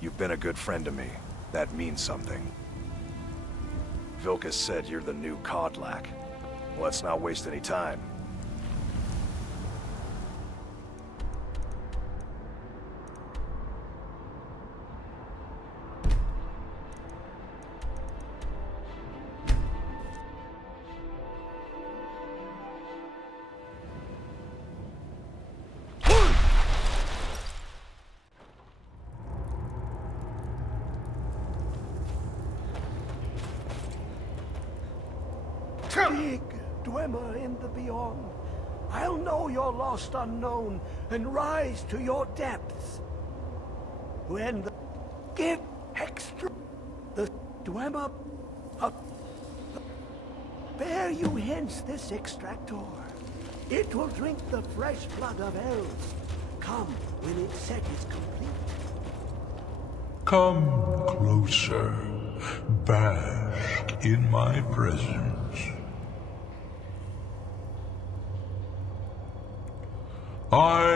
You've been a good friend to me. That means something. Vilkas said you're the new Kodlak. Let's not waste any time. Dig, Dwemer in the beyond. I'll know your lost unknown and rise to your depths. When the give extra the Dwemer up, bear you hence this extractor. It will drink the fresh blood of elves. Come when its set is complete. Come closer, bask in my presence. I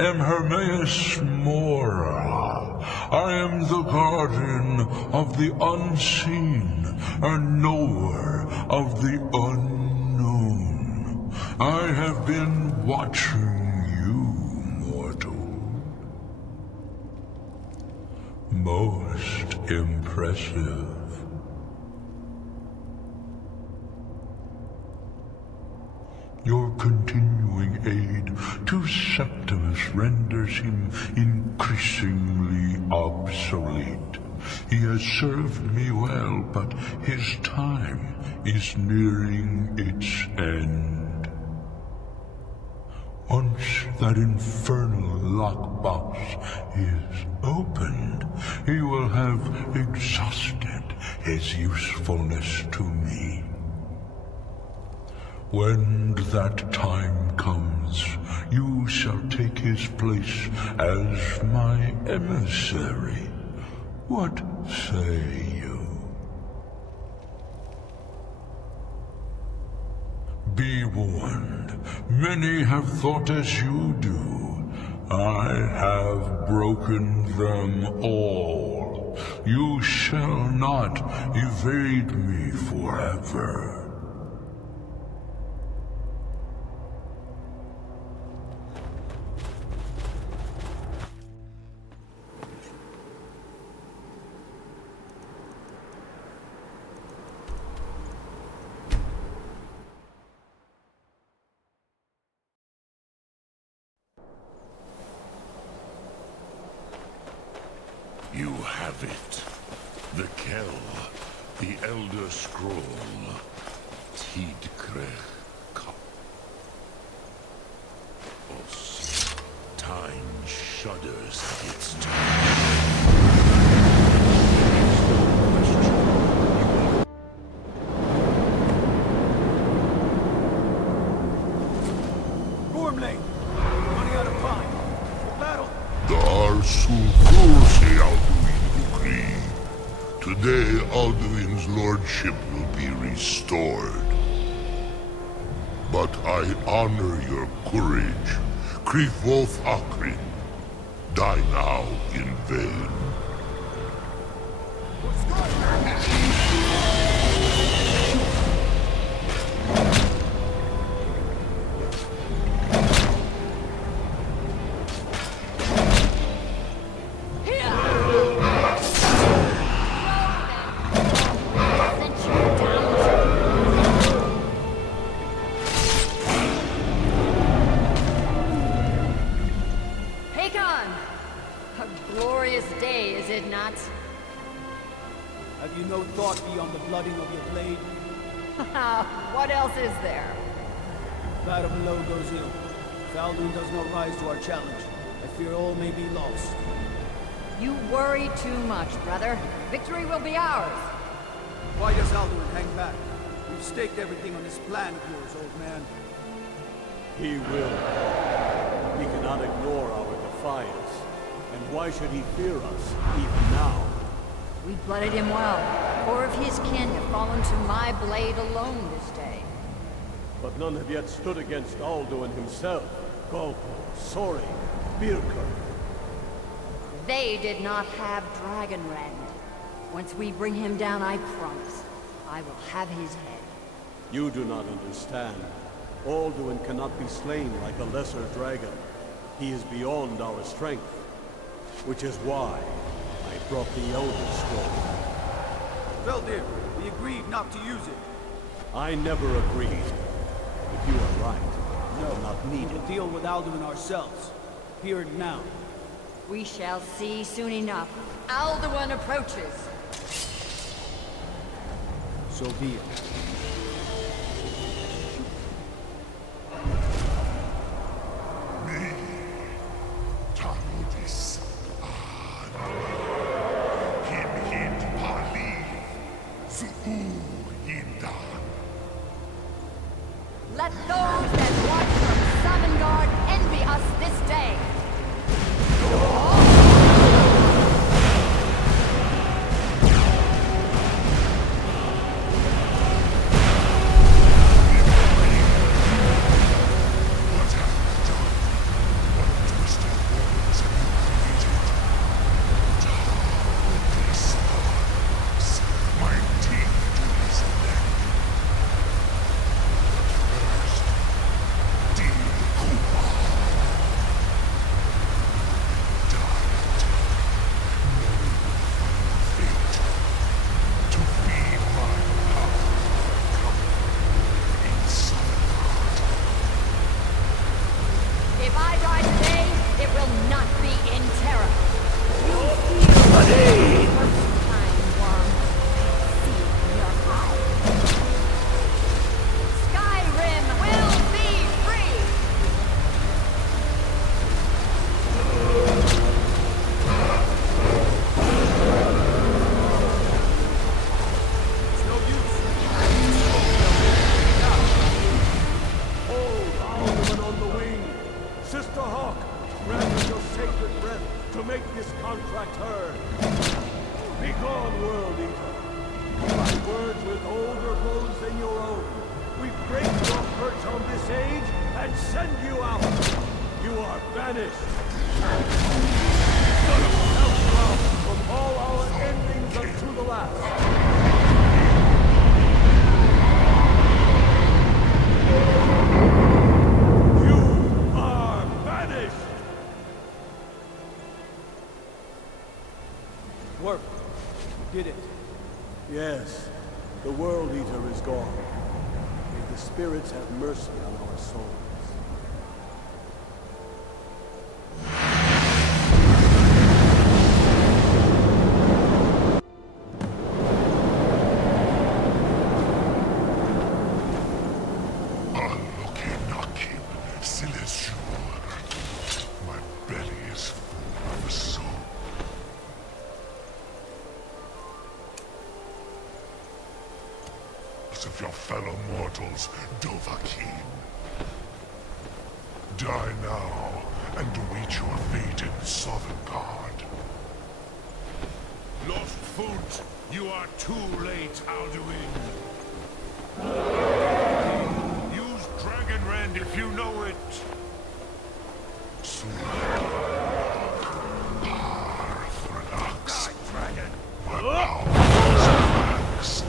am Hermaeus Mora. I am the guardian of the unseen, a knower of the unknown. I have been watching you, mortal. Most impressive. Your continuing aid to Septimus renders him increasingly obsolete. He has served me well, but his time is nearing its end. Once that infernal lockbox is opened, he will have exhausted his usefulness to me. When that time comes, you shall take his place as my emissary. What say you? Be warned, many have thought as you do. I have broken them all. You shall not evade me forever. You have it. The Kell, the Elder Scroll, Tidkrech Kapos. Time shudders at its touch. Gormley, running out of time. Battle. Dar Sulfursi Alduin decree. Today Alduin's lordship will be restored. But I honor your courage. Krifwolf Akrin. Die now in vain. Have you no thought beyond the blooding of your blade? What else is there? Battle below goes ill. If Alduin does not rise to our challenge, I fear all may be lost. You worry too much, brother. Victory will be ours. Why does Alduin hang back? We've staked everything on this plan of yours, old man. He will. We cannot ignore our defiance. And why should he fear us, even now? We blooded him well. Four of his kin have fallen to my blade alone this day. But none have yet stood against Alduin himself. Gulp, Sori, Birka. They did not have Dragonrend. Once we bring him down, I promise, I will have his head. You do not understand. Alduin cannot be slain like a lesser dragon. He is beyond our strength. Which is why I brought the Elder Scroll. Veldir, we agreed not to use it. I never agreed. If you are right, I will not need We'll it. deal with Alduin ourselves. Here and now. We shall see soon enough. Alduin approaches. So be it. Let those that watch from Sovngarde envy us this day. If I die today, it will not be in terror. You'll feel the first time, worm. See it in your eyes. Skyrim will be free! It's no use. Hold Alduin on the wing! Sister Hawk, grant us your sacred breath to make this contract heard. Begone, World Eater. By words with older bones than your own, we break your perch on this age and send you out. You are banished. Out from all our endings unto the last. You are banished. Work. Did it. Yes, the World Eater is gone. May the spirits have mercy on our souls. My belly is full of soul. Of your fellow mortals, Dovahkiin. Die now and await your fate in Sovngarde. Lost foot, you are too late, Alduin. Use Dragonrend if you know it. My power is vast,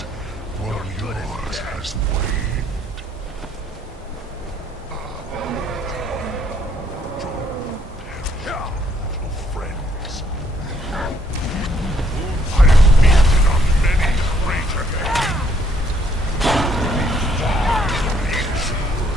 while yours has waned. Mortal friends. I have feasted on many greater men. Far be assured.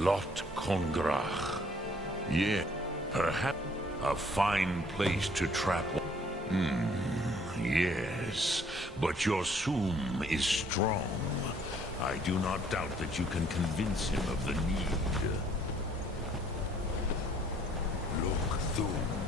Lot Kongrach. Yeah, perhaps a fine place to trap. Yes, but your Soom is strong. I do not doubt that you can convince him of the need. Look through.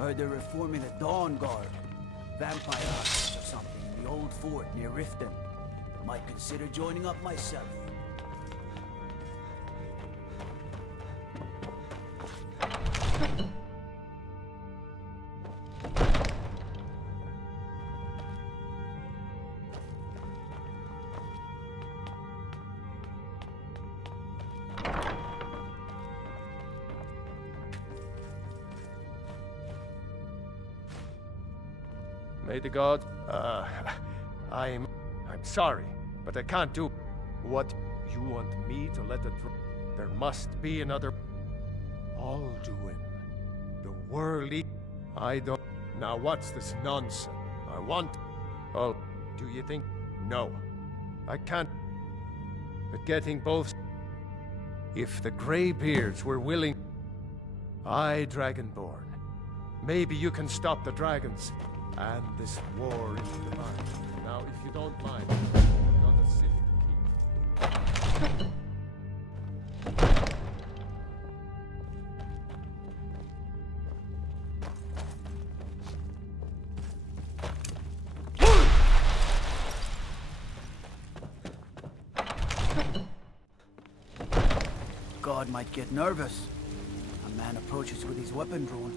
Heard they're reforming the Dawn Guard. Vampire archers or something in the old fort near Riften. Might consider joining up myself. May the god... I'm sorry, but I can't do... What? You want me to let it... There must be another... Alduin. The whirly... I don't... Now what's this nonsense? I want... Oh, do you think... No. I can't... But getting both... If the Greybeards were willing... I, Dragonborn. Maybe you can stop the dragons. And this war into the mind. Now, if you don't mind, I've got a city to keep. God might get nervous. A man approaches with his weapon drawn.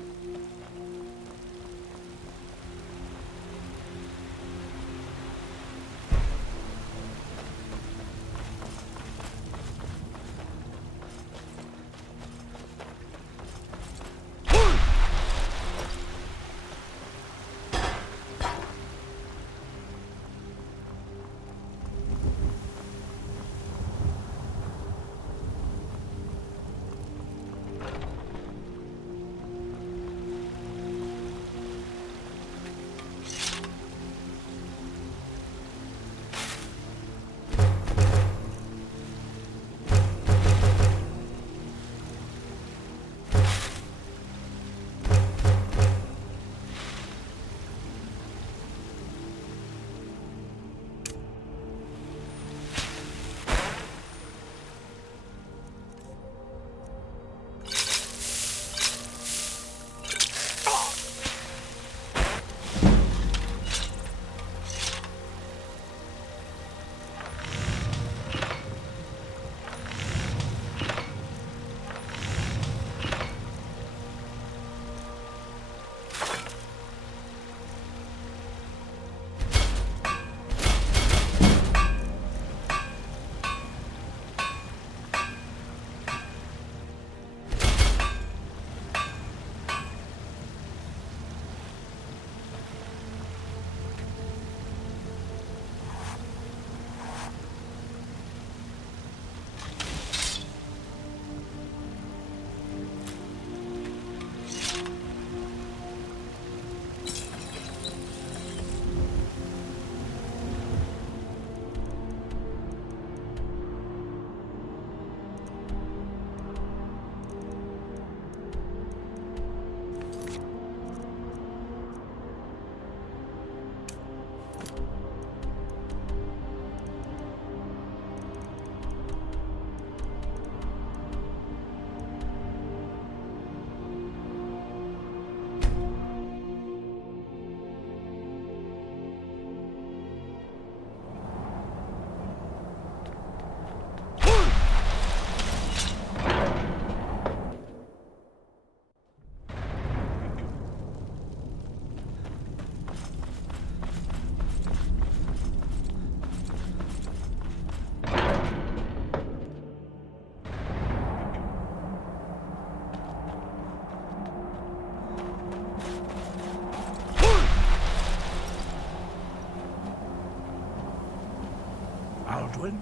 Alduin?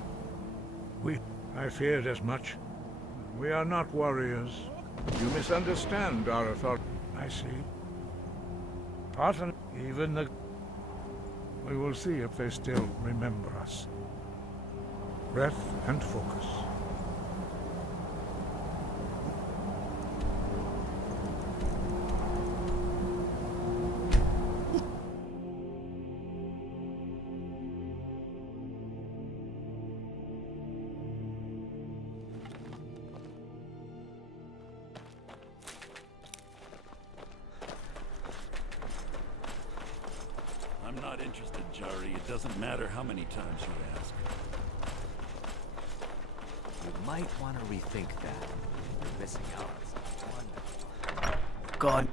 I feared as much. We are not warriors. You misunderstand our authority. I see. Partly, even the... We will see if they still remember us. Breath and focus. not interested, Jari. It doesn't matter how many times you ask. You might want to rethink that. You're missing out on something. God.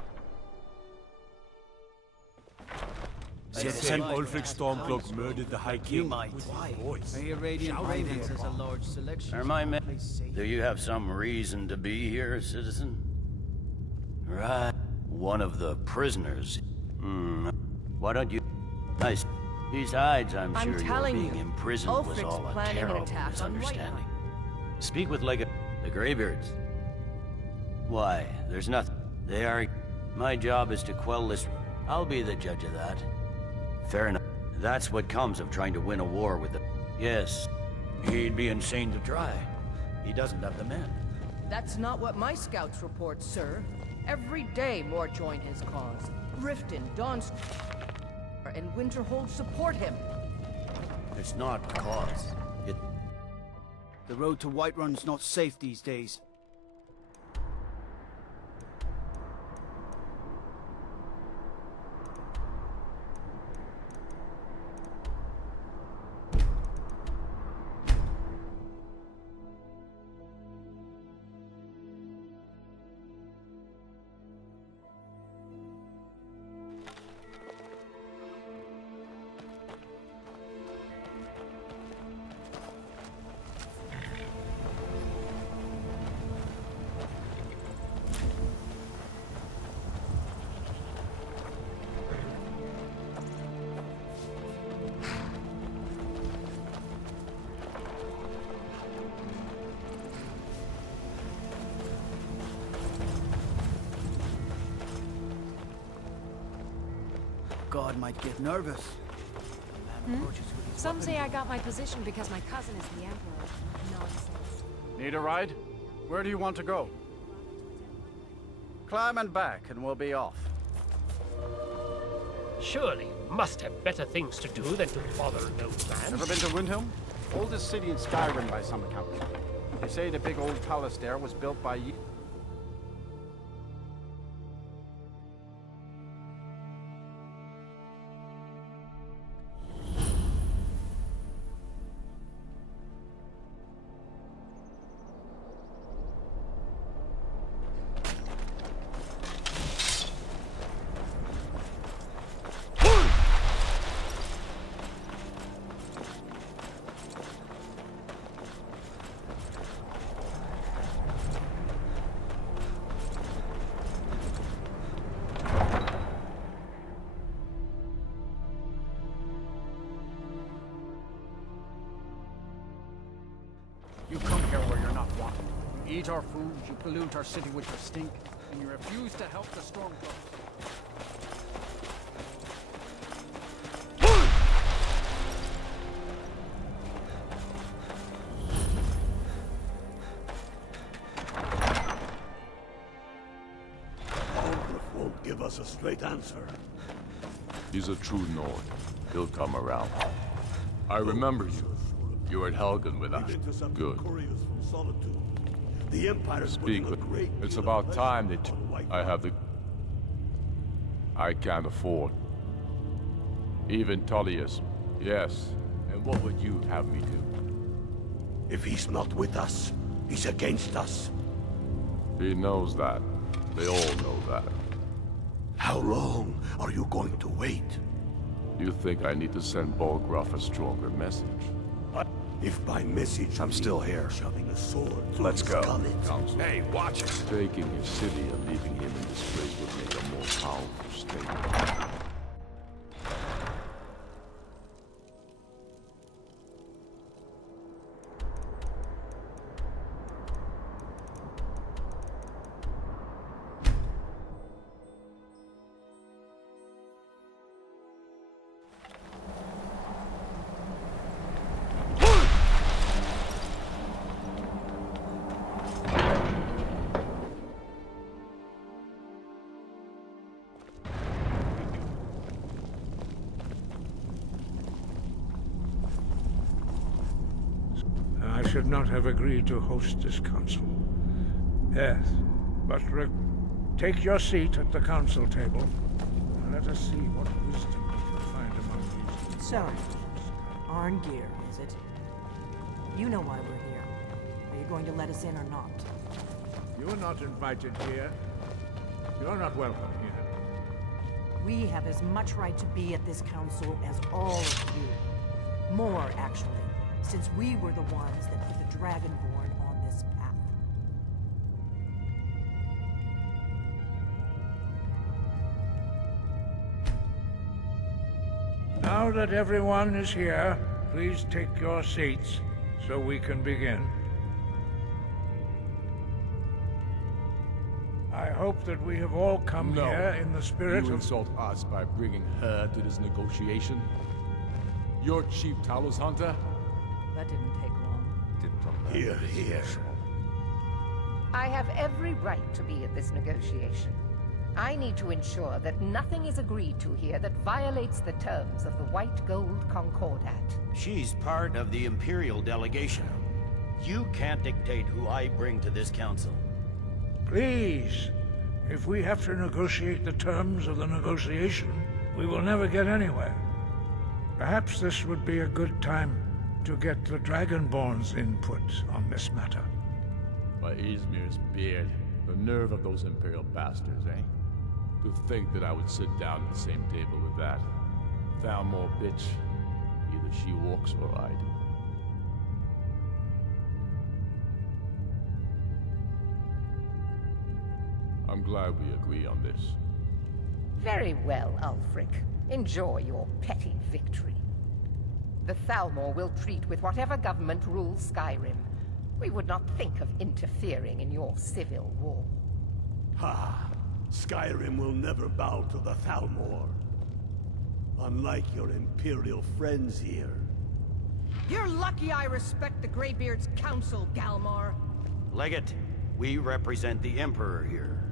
Citizen Ulfric Stormcloak murdered the High You King might. with his voice. Your radiant radiance has a large selection. Are my men? Do you have some reason to be here, citizen? Right. One of the prisoners. Why don't you... Nice. Besides, I'm sure your telling being you, imprisoned was Ulfric's all a planning an terrible attack on misunderstanding. Speak with the Greybeards. Why, there's nothing. They are... My job is to quell this... I'll be the judge of that. Fair enough. That's what comes of trying to win a war with the... Yes. He'd be insane to try. He doesn't have the men. That's not what my scouts report, sir. Every day more join his cause. Riften, Dawn's... and Winterhold support him. It's not cause. The road to Whiterun's not safe these days. God might get nervous. Some say I got my position because my cousin is the Emperor. Nonsense. Need a ride? Where do you want to go? Climb and back, and we'll be off. Surely you must have better things to do than to bother an old man. Ever been to Windhelm? Oldest city in Skyrim by some account. They say the big old palace there was built by you. You come here where you're not wanted. You eat our food, you pollute our city with your stink, and you refuse to help the Stormcloak. Ulfric won't give us a straight answer. He's a true Nord. He'll come around. I remember you. You were at Helgen with us. Good. Couriers from Solitude. The Empire's Speak with... It's about time that I have the... I can't afford. Even Tullius. Yes. And what would you have me do? If he's not with us, he's against us. He knows that. They all know that. How long are you going to wait? You think I need to send Bolgraf a stronger message? If by message I'm still here. shoving a sword through Let's his go. gullet. Hey, watch it! Taking his city and leaving him in disgrace would make a more powerful statement. I should not have agreed to host this council. Yes, but take your seat at the council table, and let us see what wisdom we can find among you. So, Arngeir, is it? You know why we're here. Are you going to let us in or not? You're not invited here. You're not welcome here. We have as much right to be at this council as all of you. More, actually, since we were the ones that put the Dragonborn on this path. Now that everyone is here, please take your seats so we can begin. I hope that we have all come here in the spirit You of... insult us by bringing her to this negotiation? You're Chief Talos Hunter? That didn't take long. Here, here. I have every right to be at this negotiation. I need to ensure that nothing is agreed to here that violates the terms of the White Gold Concordat. She's part of the Imperial delegation. You can't dictate who I bring to this council. Please, if we have to negotiate the terms of the negotiation, we will never get anywhere. Perhaps this would be a good time to get the Dragonborn's input on this matter. By Izmir's beard, the nerve of those Imperial bastards, eh? To think that I would sit down at the same table with that. Thalmor bitch. Either she walks or I do. I'm glad we agree on this. Very well, Ulfric. Enjoy your petty victory. The Thalmor will treat with whatever government rules Skyrim. We would not think of interfering in your civil war. Ha! Skyrim will never bow to the Thalmor. Unlike your Imperial friends here. You're lucky I respect the Greybeard's counsel, Galmar. Legate, we represent the Emperor here.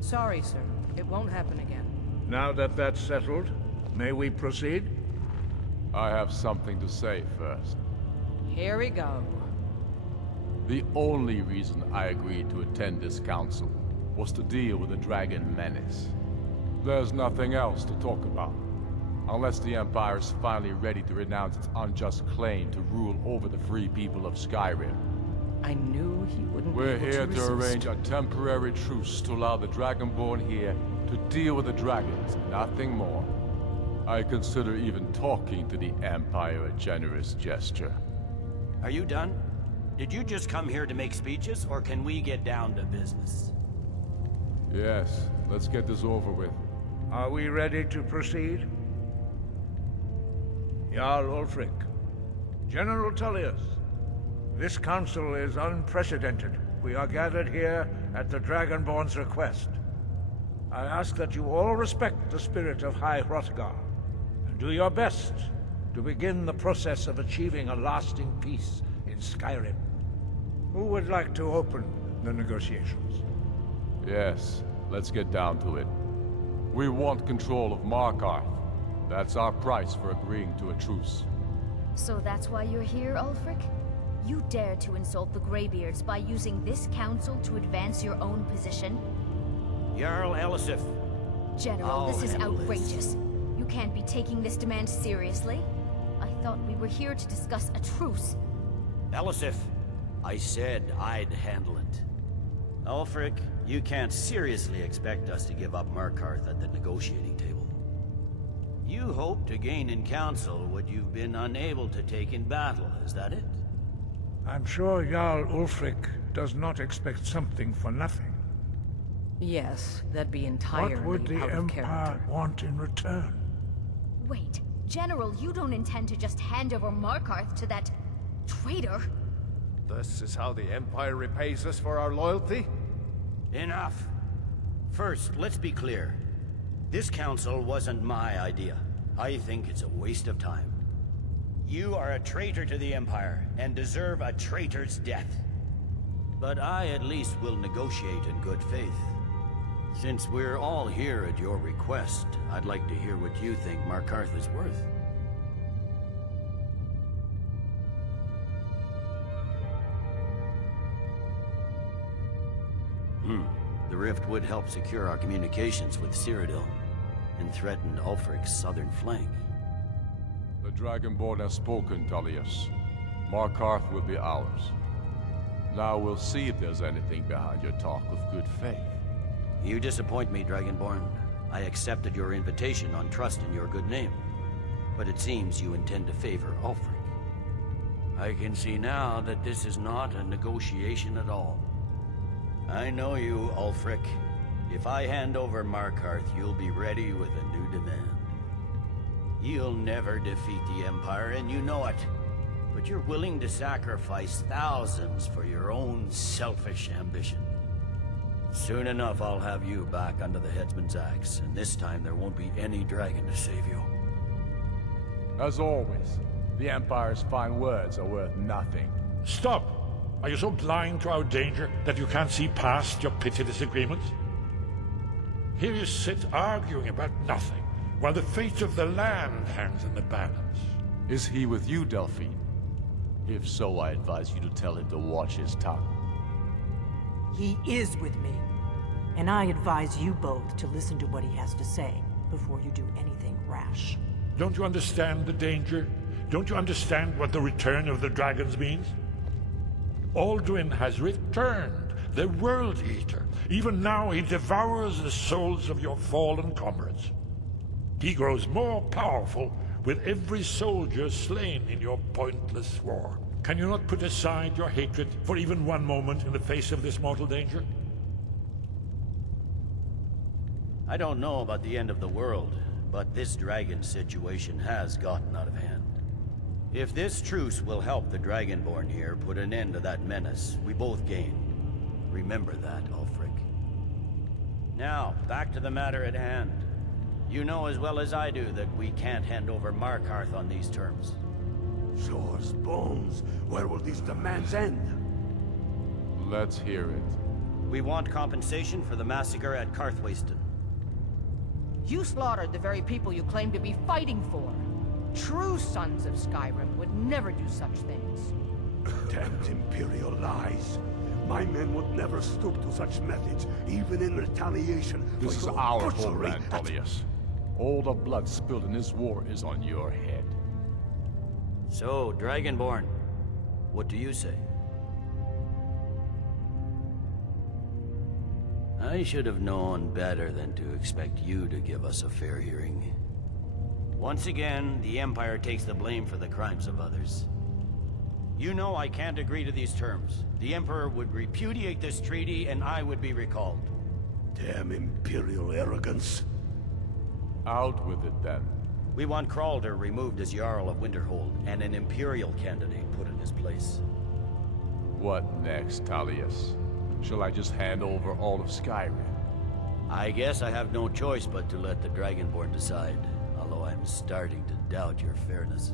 Sorry, sir. It won't happen again. Now that that's settled, may we proceed? I have something to say first. Here we go. The only reason I agreed to attend this council was to deal with the Dragon Menace. There's nothing else to talk about. Unless the Empire is finally ready to renounce its unjust claim to rule over the free people of Skyrim. I knew he wouldn't We're be able here to to resist. arrange a temporary truce to allow the Dragonborn here to deal with the dragons, nothing more. I consider even talking to the Empire a generous gesture. Are you done? Did you just come here to make speeches, or can we get down to business? Yes, let's get this over with. Are we ready to proceed? Jarl Ulfric, General Tullius, this council is unprecedented. We are gathered here at the Dragonborn's request. I ask that you all respect the spirit of High Hrothgar, and do your best to begin the process of achieving a lasting peace in Skyrim. Who would like to open the negotiations? Yes, let's get down to it. We want control of Markarth. That's our price for agreeing to a truce. So that's why you're here, Ulfric? You dare to insult the Greybeards by using this council to advance your own position? Jarl Elisif. General, this is outrageous. You can't be taking this demand seriously. I thought we were here to discuss a truce. Elisif, I said I'd handle it. Ulfric, you can't seriously expect us to give up Markarth at the negotiating table. You hope to gain in council what you've been unable to take in battle, is that it? I'm sure Jarl Ulfric does not expect something for nothing. Yes, that'd be entirely What would the out of Empire character. want in return? Wait, General, you don't intend to just hand over Markarth to that traitor? This is how the Empire repays us for our loyalty? Enough. First, let's be clear. This council wasn't my idea. I think it's a waste of time. You are a traitor to the Empire, and deserve a traitor's death. But I at least will negotiate in good faith. Since we're all here at your request, I'd like to hear what you think Markarth is worth. The rift would help secure our communications with Cyrodiil, and threatened Ulfric's southern flank. The Dragonborn has spoken, Tullius. Markarth will be ours. Now we'll see if there's anything behind your talk of good faith. You disappoint me, Dragonborn. I accepted your invitation on trust in your good name. But it seems you intend to favor Ulfric. I can see now that this is not a negotiation at all. I know you, Ulfric. If I hand over Markarth, you'll be ready with a new demand. You'll never defeat the Empire, and you know it. But you're willing to sacrifice thousands for your own selfish ambition. Soon enough, I'll have you back under the headsman's axe, and this time there won't be any dragon to save you. As always, the Empire's fine words are worth nothing. Stop! Are you so blind to our danger that you can't see past your petty disagreements? Here you sit arguing about nothing, while the fate of the land hangs in the balance. Is he with you, Delphine? If so, I advise you to tell him to watch his tongue. He is with me. And I advise you both to listen to what he has to say before you do anything rash. Don't you understand the danger? Don't you understand what the return of the dragons means? Alduin has returned, the World Eater. Even now he devours the souls of your fallen comrades. He grows more powerful with every soldier slain in your pointless war. Can you not put aside your hatred for even one moment in the face of this mortal danger? I don't know about the end of the world, but this dragon situation has gotten out of hand. If this truce will help the Dragonborn here put an end to that menace, we both gain. Remember that, Ulfric. Now, back to the matter at hand. You know as well as I do that we can't hand over Markarth on these terms. Swords, bones, where will these demands end? Let's hear it. We want compensation for the massacre at Karthwasten. You slaughtered the very people you claim to be fighting for. True sons of Skyrim would never do such things. Damned Imperial lies. My men would never stoop to such methods, even in retaliation. This is our homeland, Tullius. All the blood spilled in this war is on your head. So, Dragonborn, what do you say? I should have known better than to expect you to give us a fair hearing. Once again, the Empire takes the blame for the crimes of others. You know I can't agree to these terms. The Emperor would repudiate this treaty, and I would be recalled. Damn Imperial arrogance. Out with it, then. We want Kralder removed as Jarl of Winterhold, and an Imperial candidate put in his place. What next, Tullius? Shall I just hand over all of Skyrim? I guess I have no choice but to let the Dragonborn decide, although I'm starting to doubt your fairness.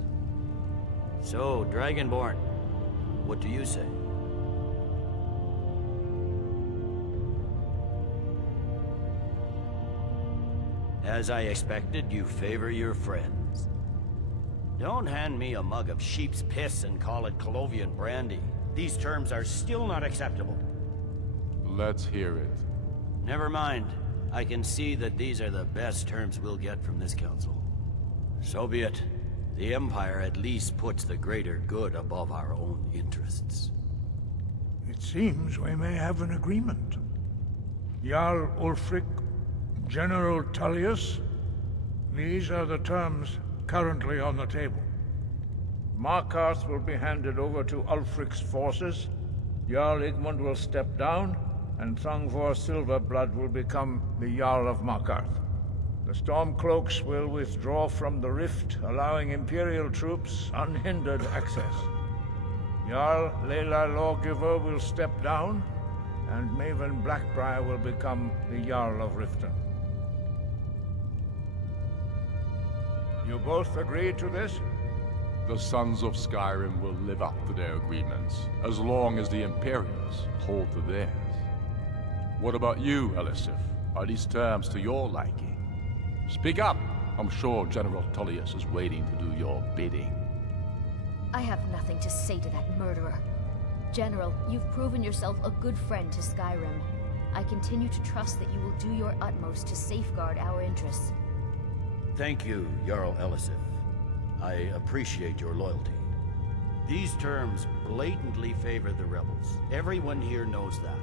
So, Dragonborn, what do you say? As I expected, you favor your friends. Don't hand me a mug of sheep's piss and call it Colovian brandy. These terms are still not acceptable. Let's hear it. Never mind. I can see that these are the best terms we'll get from this council. So be it. The Empire at least puts the greater good above our own interests. It seems we may have an agreement. Jarl Ulfric, General Tullius, these are the terms currently on the table. Markarth will be handed over to Ulfric's forces, Jarl Igmund will step down, and Thangvor Silverblood will become the Jarl of Markarth. The Stormcloaks will withdraw from the rift, allowing Imperial troops unhindered access. Jarl Leila Lawgiver will step down, and Maven Blackbriar will become the Jarl of Riften. You both agree to this? The Sons of Skyrim will live up to their agreements, as long as the Imperials hold to theirs. What about you, Elisif? Are these terms to your liking? Speak up! I'm sure General Tullius is waiting to do your bidding. I have nothing to say to that murderer. General, you've proven yourself a good friend to Skyrim. I continue to trust that you will do your utmost to safeguard our interests. Thank you, Jarl Elisif. I appreciate your loyalty. These terms blatantly favor the rebels. Everyone here knows that.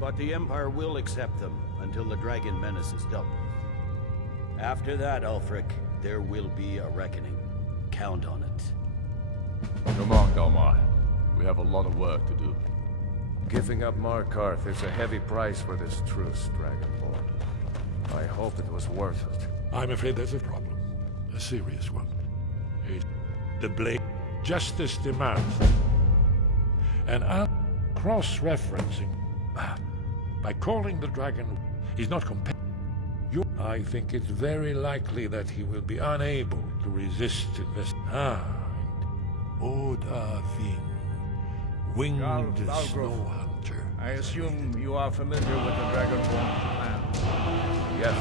But the Empire will accept them until the Dragon Menace is dealt with. After that, Ulfric, there will be a reckoning. Count on it. Come on, Delmar. We have a lot of work to do. Giving up Markarth is a heavy price for this truce, Dragonborn. I hope it was worth it. I'm afraid there's a problem. A serious one. The blade. Justice demands. And I'm cross-referencing. By calling the dragon, he's not compelled. I think it's very likely that he will be unable to resist this. Oda Ving, winged snow hunter. I assume you are familiar with the Dragonborn plan. Yes,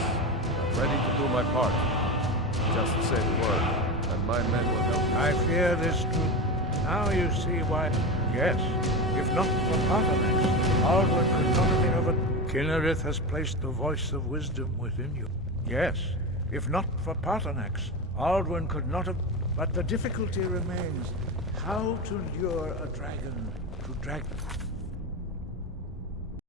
I'm ready to do my part. Just say the word, and my men will help you. I fear this truth. Now you see why. Yes, if not for Paternax, Alduin could not have been over. Kinnerith has placed the voice of wisdom within you. Yes, if not for Paternax, Alduin could not have. But the difficulty remains how to lure a dragon to drag.